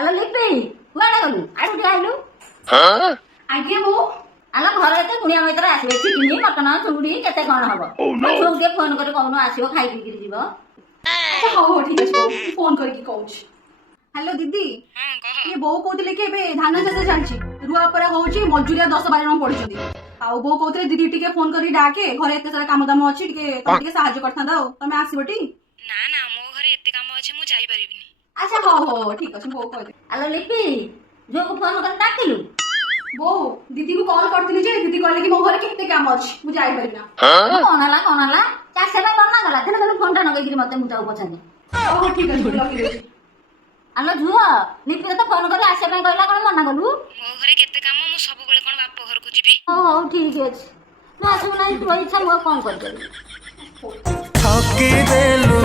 ଆଲୋ ଲିପି କୁଆଡେ ଗଲୁ ଆଡୁ ଟିକେ ଆଇଲୁ। ଆଜ୍ଞା ବୋଉ। ଆଲୋ ଘରେ ଏତେ କୁଣିଆ ମୈତ୍ର ଆସିବେ ଚିକେନ ମଟନ ଚୁଙ୍ଗୁଡି କେତେ କଣ ହବ। ଝିଅକୁ ଟିକେ ଫୋନ କରି କହୁନୁ ଆସିବ ଖାଇ ପିଇକିରି ଯିବ। ଆଚ୍ଛା ହଉ ହଉ ଠିକ ଅଛି ବୋଉ ମୁଁ ଫୋନ କରିକି କହୁଛି। ହ୍ୟାଲୋ ଦିଦି ଇଏ ବୋଉ କହୁଥିଲେ କି ଏବେ ଧାନ ଚାଷ ଚାଲିଛି ରୁଆ ପରା ହଉଛି ମଜୁରିଆ 10-12 ଜଣ ପଡୁଛନ୍ତି। ଆଉ ବୋଉ କହୁଥିଲେ ଦିଦି ଟିକେ ଫୋନ କରିକି ଡାକେ ଘରେ ଏତେ ସାରା କାମ ଦାମ ଅଛି ଟିକେ ତମେ ଟିକେ ସାହାଯ୍ୟ କରିଥାନ୍ତା ଆଉ ତମେ ଆସିବ ଟି? ନା ନା ମୋ ଘରେ ଏତେ କାମ ଅଛି ମୁଁ ଯାଇପାରିବିନି। ଆଚ୍ଛା ହଉ ହଉ ଠିକ ଅଛି ବୋଉ କହିଦେବି। ଆଲୋ ଲିପି ଝିଅକୁ ଫୋନ କରି ଡାକିଲୁ। ବୋଉ ଦିଦିକୁ କଲ୍ କରିଥିଲି ଯେ ଦିଦି କହିଲେ କି ମୋ ଘରେ କେତେ କାମ ଅଛି ମୁଁ ଯାଇପାରିବି ନା। କଣ ହେଲା ଚାଷ ପାଇଁ ମନା କଲା ତେଣୁ ଖାଲି ଫୋନ ଟା ନଗେଇକିରି ମତେ ମୁଁ ତାକୁ ପଚାରିଲି। ହଉ ହଉ ଠିକ ଅଛି ମୁଁ ରଖିଦେଉଛି। ଆଲୋ ଝୁଅ ଲିପି ତ ଫୋନ କରି ଆସିବା ପାଇଁ କହିଲା କଣ ମନା କଲୁ? ମୋ ଘରେ କେତେ କାମ ମୁଁ ସବୁବେଳେ କଣ ବାପ ଘରକୁ ଯିବି? ହଉ ଠିକ ଅଛି ତୁ ଆସିବୁ ନାହିଁ ତୋ ଇଚ୍ଛା ମୁଁ ଆଉ କଣ କରିପାରିବି। ଠକି ଦେଲୁ